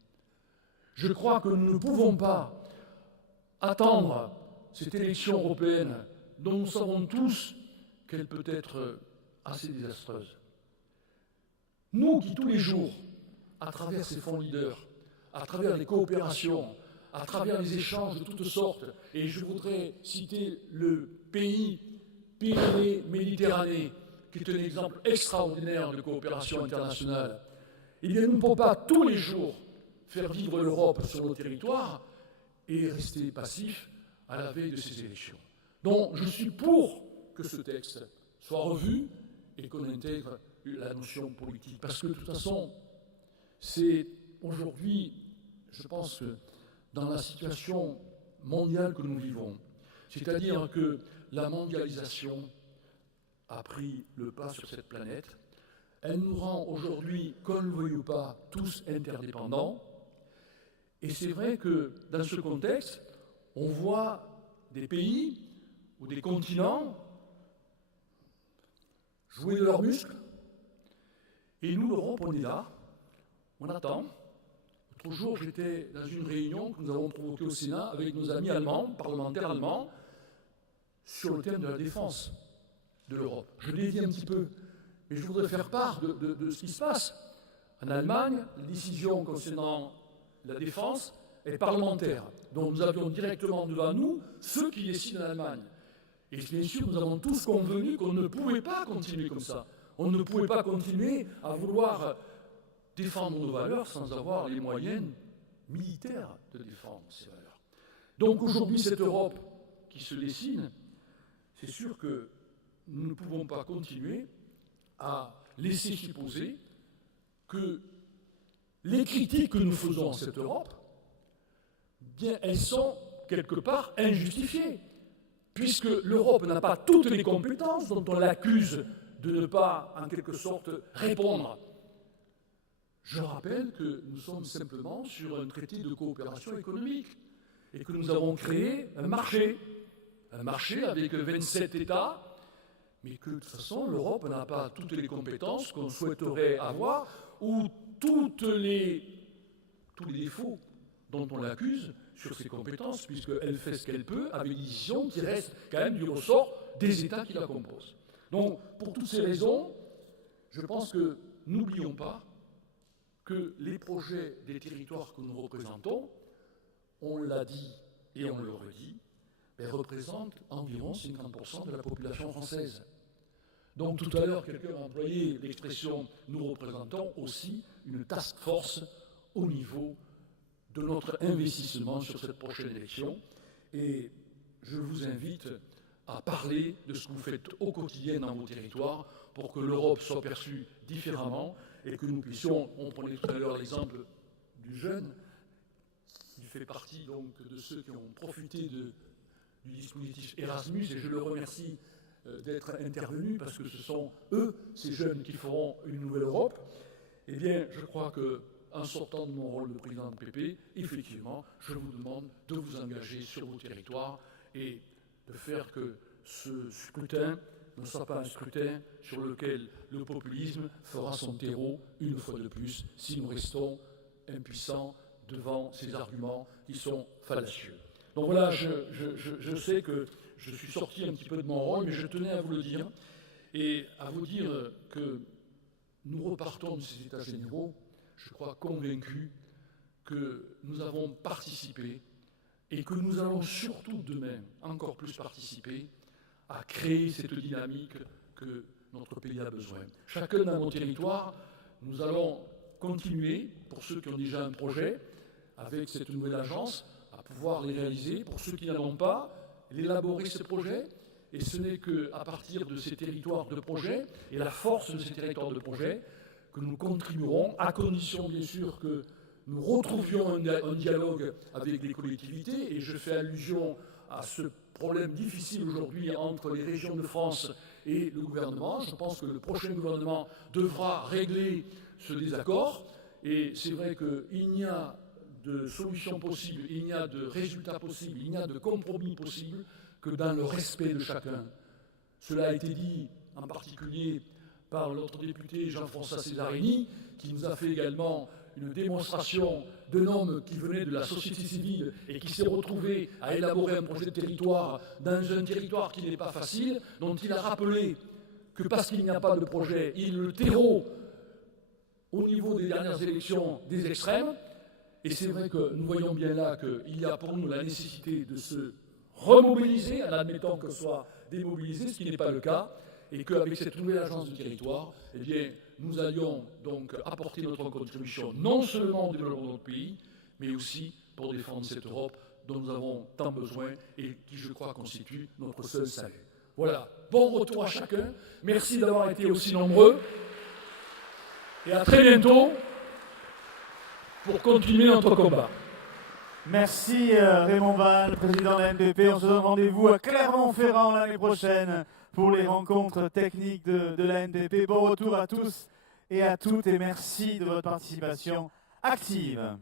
Je crois que nous ne pouvons pas attendre cette élection européenne dont nous savons tous qu'elle peut être assez désastreuse. Nous qui, tous les jours, à travers ces fonds leaders, à travers les coopérations, à travers les échanges de toutes sortes, et je voudrais citer le pays Pyrénées-Méditerranée, qui est un exemple extraordinaire de coopération internationale. Eh bien, nous ne pouvons pas tous les jours faire vivre l'Europe sur nos territoires et rester passifs à la veille de ces élections. Donc, je suis pour que ce texte soit revu et qu'on intègre la notion politique. Parce que, de toute façon, c'est aujourd'hui, je pense, dans la situation mondiale que nous vivons, c'est-à-dire que la mondialisation a pris le pas sur cette planète. Elle nous rend aujourd'hui, qu'on le veuille ou pas, tous interdépendants. Et c'est vrai que dans ce contexte, on voit des pays ou des continents jouer de leurs muscles. Et nous, l'Europe, on est là, on attend. L'autre jour, j'étais dans une réunion que nous avons provoquée au Sénat avec nos amis allemands, parlementaires allemands, sur le thème de la défense de l'Europe. Je l'ai dit un petit peu, mais je voudrais faire part de ce qui se passe. En Allemagne, la décision concernant la défense est parlementaire. Donc nous avions directement devant nous ceux qui décident en Allemagne. Et bien sûr, nous avons tous convenu qu'on ne pouvait pas continuer comme ça. On ne pouvait pas continuer à vouloir défendre nos valeurs sans avoir les moyens militaires de défendre ces valeurs. Donc aujourd'hui, cette Europe qui se dessine, c'est sûr que nous ne pouvons pas continuer à laisser supposer que les critiques que nous faisons à cette Europe, bien, elles sont quelque part injustifiées, puisque l'Europe n'a pas toutes les compétences dont on l'accuse de ne pas, en quelque sorte, répondre. Je rappelle que nous sommes simplement sur un traité de coopération économique et que nous avons créé un marché avec 27 États, mais que de toute façon, l'Europe n'a pas toutes les compétences qu'on souhaiterait avoir ou tous les défauts dont on l'accuse sur ses compétences, puisqu'elle fait ce qu'elle peut avec des décisions qui restent quand même du ressort des États qui la composent. Donc, pour toutes ces raisons, je pense que n'oublions pas que les projets des territoires que nous représentons, on l'a dit et on le redit, représentent environ 50% de la population française. Donc tout à l'heure, quelqu'un a employé l'expression « nous représentons aussi une task force au niveau de notre investissement sur cette prochaine élection ». Et je vous invite à parler de ce que vous faites au quotidien dans vos territoires pour que l'Europe soit perçue différemment et que nous puissions, on prenait tout à l'heure l'exemple du jeune, qui fait partie donc de ceux qui ont profité du dispositif Erasmus, et je le remercie d'être intervenu parce que ce sont eux, ces jeunes, qui feront une nouvelle Europe. Eh bien, je crois qu'en sortant de mon rôle de président de PP, effectivement, je vous demande de vous engager sur vos territoires et de faire que ce scrutin ne soit pas un scrutin sur lequel le populisme fera son terreau une fois de plus si nous restons impuissants devant ces arguments qui sont fallacieux. Donc voilà, je sais que je suis sorti un petit peu de mon rôle, mais je tenais à vous le dire et à vous dire que nous repartons de ces États généraux, je crois convaincus que nous avons participé et que nous allons surtout demain encore plus participer à créer cette dynamique que notre pays a besoin. Chacun dans nos territoires, nous allons continuer, pour ceux qui ont déjà un projet, avec cette nouvelle agence, à pouvoir les réaliser. Pour ceux qui n'en ont pas, l'élaborer ces projets. Et ce n'est qu'à partir de ces territoires de projet et la force de ces territoires de projet que nous contribuerons, à condition bien sûr que nous retrouvions un dialogue avec les collectivités. Et je fais allusion à ce problème difficile aujourd'hui entre les régions de France et le gouvernement. Je pense que le prochain gouvernement devra régler ce désaccord. Et c'est vrai qu'il n'y a de solution possible, il n'y a de résultat possible, il n'y a de compromis possible que dans le respect de chacun. Cela a été dit en particulier par notre député Jean-François Césarini, qui nous a fait également une démonstration d'un homme qui venait de la société civile et qui s'est retrouvé à élaborer un projet de territoire dans un territoire qui n'est pas facile, dont il a rappelé que parce qu'il n'y a pas de projet, il est le terreau au niveau des dernières élections des extrêmes. Et c'est vrai que nous voyons bien là qu'il y a pour nous la nécessité de se remobiliser, en admettant que ce soit démobilisé, ce qui n'est pas le cas, et qu'avec cette nouvelle agence du territoire, eh bien, nous allions donc apporter notre contribution, non seulement au développement de notre pays, mais aussi pour défendre cette Europe dont nous avons tant besoin et qui, je crois, constitue notre seul salut. Voilà, bon retour à chacun, merci d'avoir été aussi nombreux, et à très bientôt pour continuer notre combat. Merci Raymond Val, président de la NPP. On se donne rendez-vous à Clermont-Ferrand l'année prochaine pour les rencontres techniques de la NPP. Bon retour à tous et à toutes et merci de votre participation active.